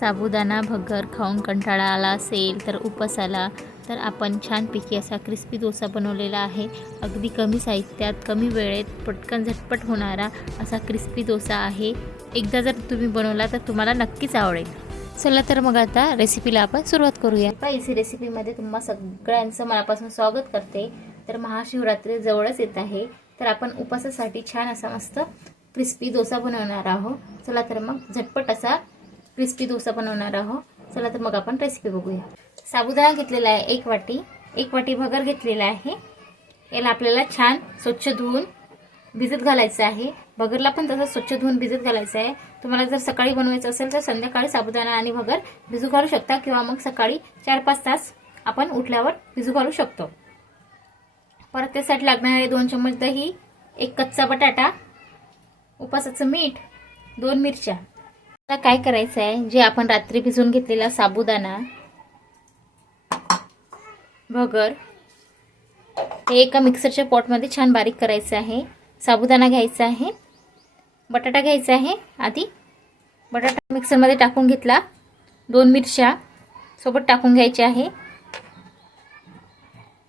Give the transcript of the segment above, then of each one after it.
साबुदाणा भगर खाऊन कंटाळा आला असेल तर उपासाला तर आपण छानपैकी असा क्रिस्पी डोसा बनवलेला आहे. अगदी कमी साहित्यात कमी वेळेत पटकन झटपट होणारा असा क्रिस्पी डोसा आहे. एकदा जर तुम्ही बनवला तर तुम्हाला नक्कीच आवडेल. चला तर मग आता रेसिपीला आपण सुरुवात करूया. स्पायसी रेसिपीमध्ये तुम्हा सगळ्यांचं मनापासून स्वागत करते. तर महाशिवरात्री जवळच येत आहे. तर आपण उपासासाठी छान असा मस्त क्रिस्पी डोसा बनवणार आहोत. चला तर मग झटपट असा क्रिस्पी डोसा बनवणार आहोत. चला तर मग आपण रेसिपी बघूया. साबुदाणा घेतलेला आहे एक वाटी. एक वाटी भगर घेतलेला आहे. याला आपल्याला छान स्वच्छ धुवून भिजत घालायचं आहे. भगरला पण तसं स्वच्छ धुवून भिजत घालायचं आहे. तुम्हाला जर सकाळी बनवायचं असेल तर संध्याकाळी साबुदाणा आणि भगर भिजू घालू शकता किंवा मग सकाळी चार पाच तास आपण उठल्यावर भिजू घालू शकतो. परत त्यासाठी लागणारे दोन चम्मच दही एक कच्चा बटाटा उपासाचं मीठ दोन मिरच्या. आता काय करायचं आहे जे आपण रात्री भिजवून घेतलेला साबुदाणा भगर हे एका मिक्सरच्या पॉटमध्ये छान बारीक करायचं आहे. साबुदाणा घ्यायचा आहे. बटाटा घ्यायचा आहे. आधी बटाटा मिक्सरमध्ये टाकून घेतला. दोन मिरच्या सोबत टाकून घ्यायचे आहे.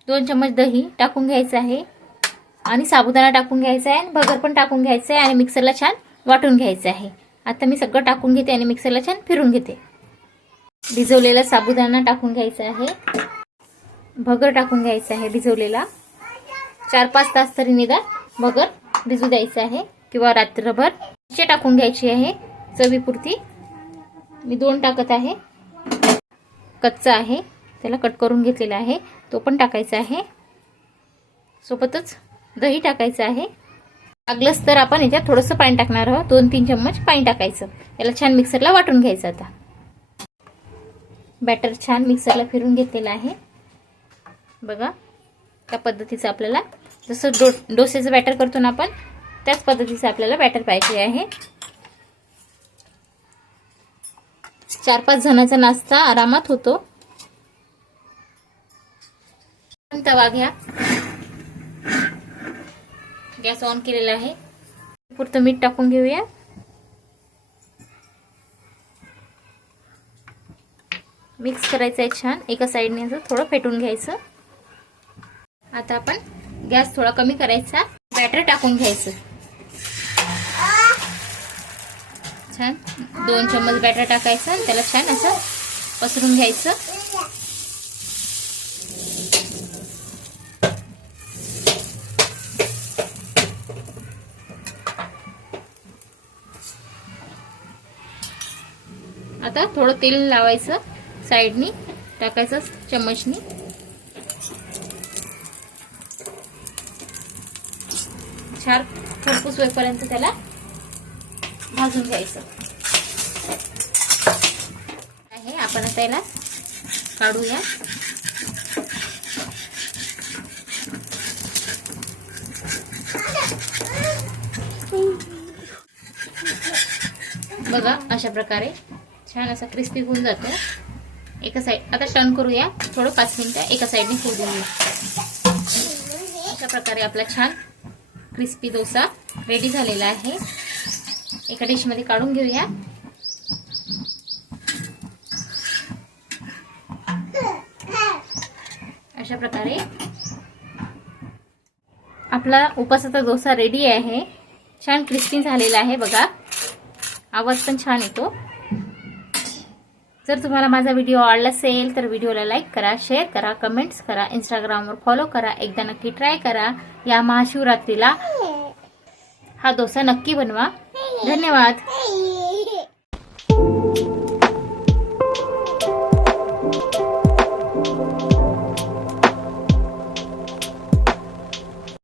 दोन चम्मच दही टाकून घ्यायचं आहे. आणि साबुदाणा टाकून घ्यायचा आहे आणि भगर पण टाकून घ्यायचं आहे आणि मिक्सरला छान वाटून घ्यायचं आहे. आता मी सगळं टाकून घेते आणि मिक्सरला छान फिरून घेते. भिजवलेला साबुदाणा टाकून घ्यायचा आहे. भगर टाकून घ्यायचा आहे भिजवलेला. चार पाच तास तरी निदान भगर भिजू द्यायचं आहे किंवा रात्रभर मिरची टाकून घ्यायची आहे चवीपुरती. मी दोन टाकत आहे. कच्चा आहे त्याला कट करून घेतलेला आहे. तो पण टाकायचा आहे. सोबतच दही टाकायचं आहे. लागलंच तर आपण याच्यात थोडंसं पाणी टाकणार आहोत. दोन तीन चम्मच पाणी टाकायचं. याला छान मिक्सरला वाटून घ्यायचं आता. बॅटर छान मिक्सरला फिरून घेतलेलं आहे. बघा त्या पद्धतीचं आपल्याला जसं डो डोसेचं बॅटर करतो ना आपण त्याच पद्धतीचं आपल्याला बॅटर पाहिजे आहे. चार पाच जणांचा नाश्ता आरामात होतो. तवा घ्या. गॅस ऑन केलेला आहे. पुरतं मीठ टाकून घेऊया. मिक्स करायचं आहे छान. एका साईडने असं थोडं फेटून घ्यायचं. आता आपण गॅस थोडा कमी करायचा. बॅटर टाकून घ्यायचं. छान. दोन चम्मच बॅटर टाकायचं आणि त्याला छान असं पसरून घ्यायचं. आता थोडं तेल लावायचं साईडनी टाकायचं चम्मचनी. छान खरपूस होईपर्यंत त्याला भाजून घ्यायचं. आहे आपण आता याला काढूया. बघा अशा प्रकारे छान असा क्रिस्पी होऊन जातो. एका साईड आता टर्न करूया. थोडं पाच मिनिटं एका साईडने होऊ देऊया अशा प्रकारे आपला छान क्रिस्पी डोसा रेडी झालेला आहे. एका डिशमध्ये काढून घेऊया. अशा प्रकारे आपला उपासाचा डोसा रेडी आहे. छान क्रिस्पी झालेला आहे बघा. आवाज पण छान येतो. जर तुम्हाला माझा व्हिडिओ आवडला असेल तर व्हिडिओला लाईक करा शेअर करा कमेंट्स करा इंस्टाग्रामवर फॉलो करा. एकदा नक्की ट्राय करा. या महाशिवरात्रीला हा डोसा नक्की बनवा. धन्यवाद.